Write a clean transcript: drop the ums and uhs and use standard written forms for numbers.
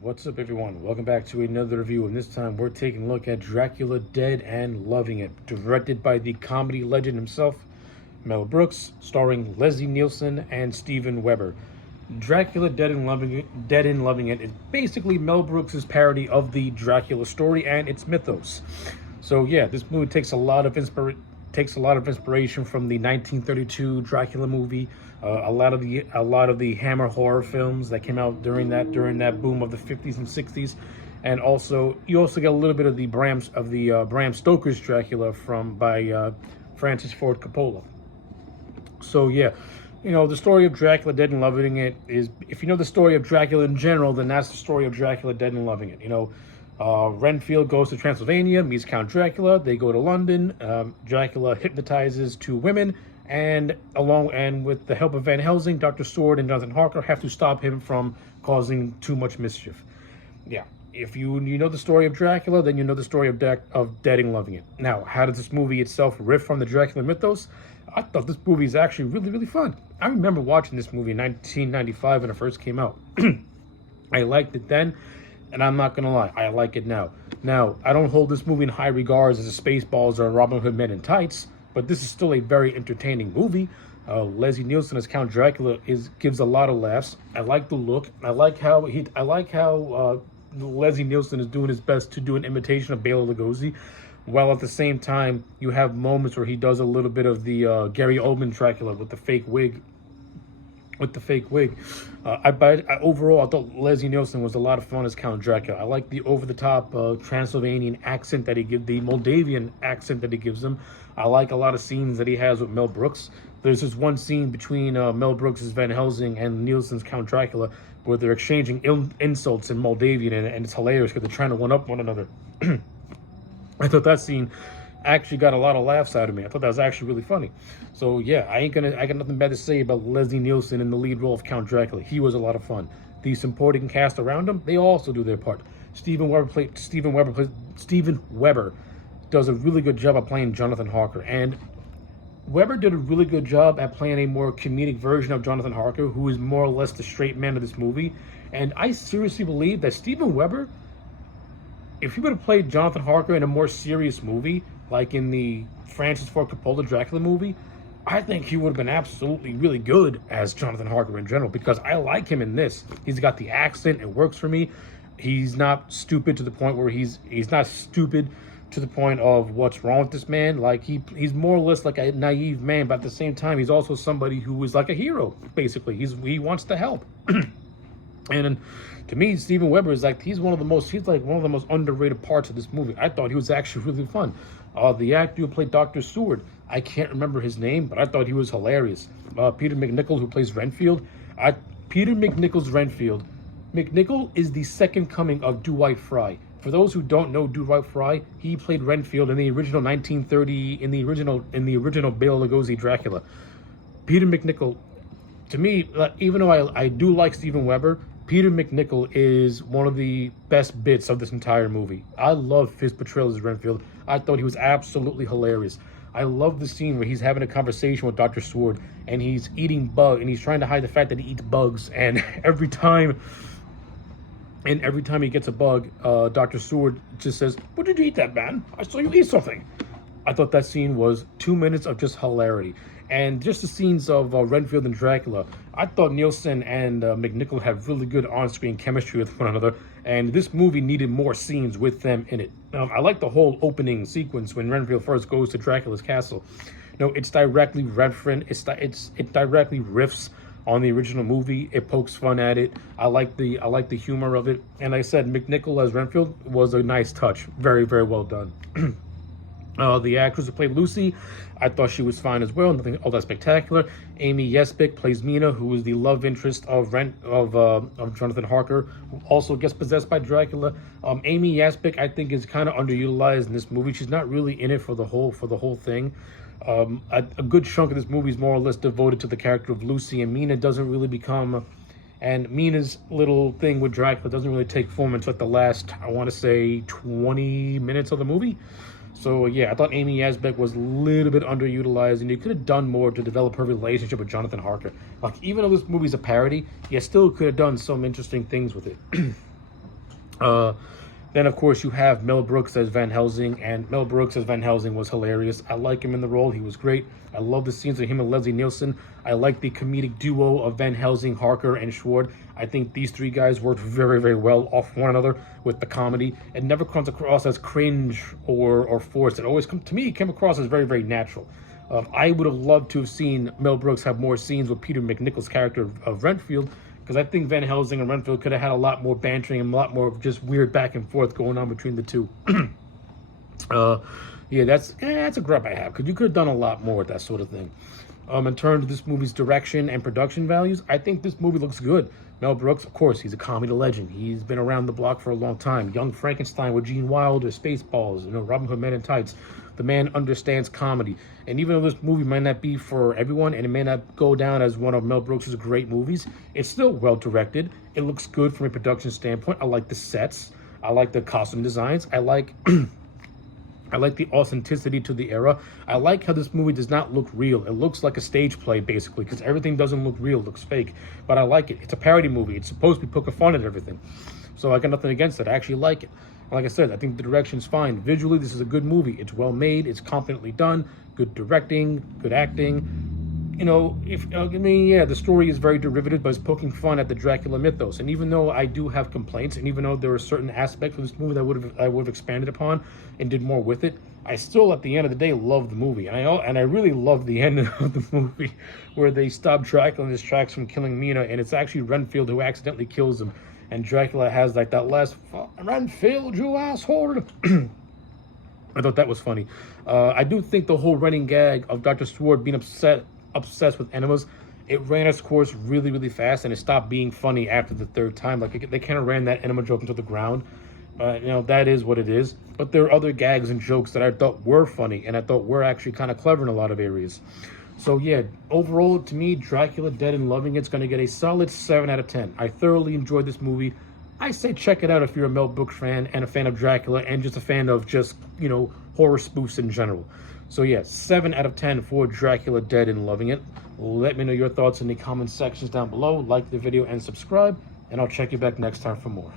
What's up, everyone? Welcome back to another review, and this time we're taking a look at Dracula Dead and Loving It, directed by the comedy legend himself, Mel Brooks, starring Leslie Nielsen and Steven Weber. Dracula Dead and Loving It is basically Mel Brooks' parody of the Dracula story and its mythos. So yeah, this movie takes a lot of inspiration from the 1932 Dracula movie. A lot of the Hammer horror films that came out during that boom of the 50s and 60s, and also you also get a little bit of the Bram Stoker's Dracula by Francis Ford Coppola. So yeah, the story of Dracula Dead and Loving It is, if you know the story of Dracula in general, then that's the story of Dracula Dead and Loving It. Renfield goes to Transylvania, meets Count Dracula. They go to London. Dracula hypnotizes two women, and with the help of Van Helsing, Dr. Sword and Jonathan Harker have to stop him from causing too much mischief. Yeah, if you know the story of Dracula, then you know the story of Dead and Loving It. Now, how does this movie itself riff from the Dracula mythos? I thought this movie is actually really, really fun. I remember watching this movie in 1995 when it first came out. I liked it then, and I'm not gonna lie, I like it now. Now, I don't hold this movie in high regards as a Spaceballs or a Robin Hood Men in Tights, but this is still a very entertaining movie. Leslie Nielsen as Count Dracula gives a lot of laughs. I like the look. I like how Leslie Nielsen is doing his best to do an imitation of Bela Lugosi, while at the same time you have moments where he does a little bit of the Gary Oldman Dracula with the fake wig. Overall, I thought Leslie Nielsen was a lot of fun as Count Dracula. I like the over-the-top Transylvanian accent that he gives, the Moldavian accent that he gives him. I like a lot of scenes that he has with Mel Brooks. There's this one scene between Mel Brooks' Van Helsing and Nielsen's Count Dracula where they're exchanging insults in Moldavian, and it's hilarious because they're trying to one-up one another. I thought that scene actually got a lot of laughs out of me. I thought that was actually really funny. So yeah, I got nothing bad to say about Leslie Nielsen in the lead role of Count Dracula. He was a lot of fun. The supporting cast around him, they also do their part. Steven Weber does a really good job of playing Jonathan Harker, and Weber did a really good job at playing a more comedic version of Jonathan Harker, who is more or less the straight man of this movie. And I seriously believe that Steven Weber, if he would have played Jonathan Harker in a more serious movie, like in the Francis Ford Coppola Dracula movie, I think he would have been absolutely really good as Jonathan Harker in general, because I like him in this. He's got the accent, it works for me. He's not stupid to the point where he's not stupid to the point of what's wrong with this man. Like he's more or less like a naive man, but at the same time he's also somebody who is like a hero, basically. He wants to help. And to me, Steven Weber is like he's one of the most underrated parts of this movie. I thought he was actually really fun. The actor who played Dr. Seward, I can't remember his name, but I thought he was hilarious. Peter McNichol, who plays Renfield, McNichol is the second coming of Dwight Fry. For those who don't know Dwight Fry, he played Renfield in the original 1930 in the original Bela Lugosi Dracula. Peter McNichol, to me, even though I do like Steven Weber, Peter McNichol is one of the best bits of this entire movie. I love his portrayal as Renfield. I thought he was absolutely hilarious. I love the scene where he's having a conversation with Dr. Sword, and he's eating and he's trying to hide the fact that he eats bugs, and every time he gets a bug, Dr. Sword just says, "What did you eat that, man? I saw you eat something." I thought that scene was 2 minutes of just hilarity. And just the scenes of Renfield and Dracula, I thought Nielsen and McNichol have really good on-screen chemistry with one another, and this movie needed more scenes with them in it. I like the whole opening sequence when Renfield first goes to Dracula's castle. It's directly referent. It directly riffs on the original movie. It pokes fun at it. I like the humor of it. And I said McNichol as Renfield was a nice touch. Very, very well done. The actress who played Lucy, I thought she was fine as well. Nothing all that spectacular. Amy Yesbick plays Mina, who is the love interest of Jonathan Harker, who also gets possessed by Dracula. Amy Yesbick, I think, is kind of underutilized in this movie. She's not really in it for the whole thing. A good chunk of this movie is more or less devoted to the character of Lucy, and Mina doesn't really become. And Mina's little thing with Dracula doesn't really take form until like the last, I want to say, 20 minutes of the movie. So yeah, I thought Amy Yasbeck was a little bit underutilized, and you could have done more to develop her relationship with Jonathan Harker. Like, even though this movie's a parody, you still could have done some interesting things with it. Uh, then, of course, you have Mel Brooks as Van Helsing, and Mel Brooks as Van Helsing was hilarious. I like him in the role. He was great. I love the scenes of him and Leslie Nielsen. I like the comedic duo of Van Helsing, Harker, and Schwartz. I think these three guys worked very, very well off one another with the comedy. It never comes across as cringe or forced. It always, to me, came across as very, very natural. I would have loved to have seen Mel Brooks have more scenes with Peter McNichol's character of Renfield, because I think Van Helsing and Renfield could have had a lot more bantering and a lot more just weird back and forth going on between the two. Yeah, that's a gripe I have, because you could have done a lot more with that sort of thing. In terms of this movie's direction and production values, I think this movie looks good. Mel Brooks, of course, he's a comedy legend. He's been around the block for a long time. Young Frankenstein with Gene Wilder, Spaceballs, Robin Hood Men in Tights. The man understands comedy. And even though this movie might not be for everyone, and it may not go down as one of Mel Brooks' great movies, it's still well directed. It looks good from a production standpoint. I like the sets. I like the costume designs. I like I like the authenticity to the era. I like how this movie does not look real. It looks like a stage play, basically, because everything doesn't look real, it looks fake. But I like it. It's a parody movie. It's supposed to be poking fun at everything. So I got nothing against it. I actually like it. Like I said, I think the direction's fine. Visually, this is a good movie. It's well made. It's competently done. Good directing. Good acting. The story is very derivative, but it's poking fun at the Dracula mythos. And even though I do have complaints, and even though there are certain aspects of this movie that I would have expanded upon and did more with it, I still, at the end of the day, love the movie. And I really love the end of the movie, where they stop Dracula in his tracks from killing Mina, and it's actually Renfield who accidentally kills him. And Dracula has like that last, "Renfield, you asshole." I thought that was funny. I do think the whole running gag of Dr. Sword being obsessed with enemas, it ran its course really, really fast, and it stopped being funny after the third time. Like, they kind of ran that enema joke into the ground. That is what it is. But there are other gags and jokes that I thought were funny, and I thought were actually kind of clever in a lot of areas. So yeah, overall, to me, Dracula Dead and Loving It's going to get a solid 7 out of 10. I thoroughly enjoyed this movie. I say check it out if you're a Mel Brooks fan and a fan of Dracula and just a fan of horror spoofs in general. So yeah, 7 out of 10 for Dracula Dead and Loving It. Let me know your thoughts in the comment sections down below. Like the video and subscribe, and I'll check you back next time for more.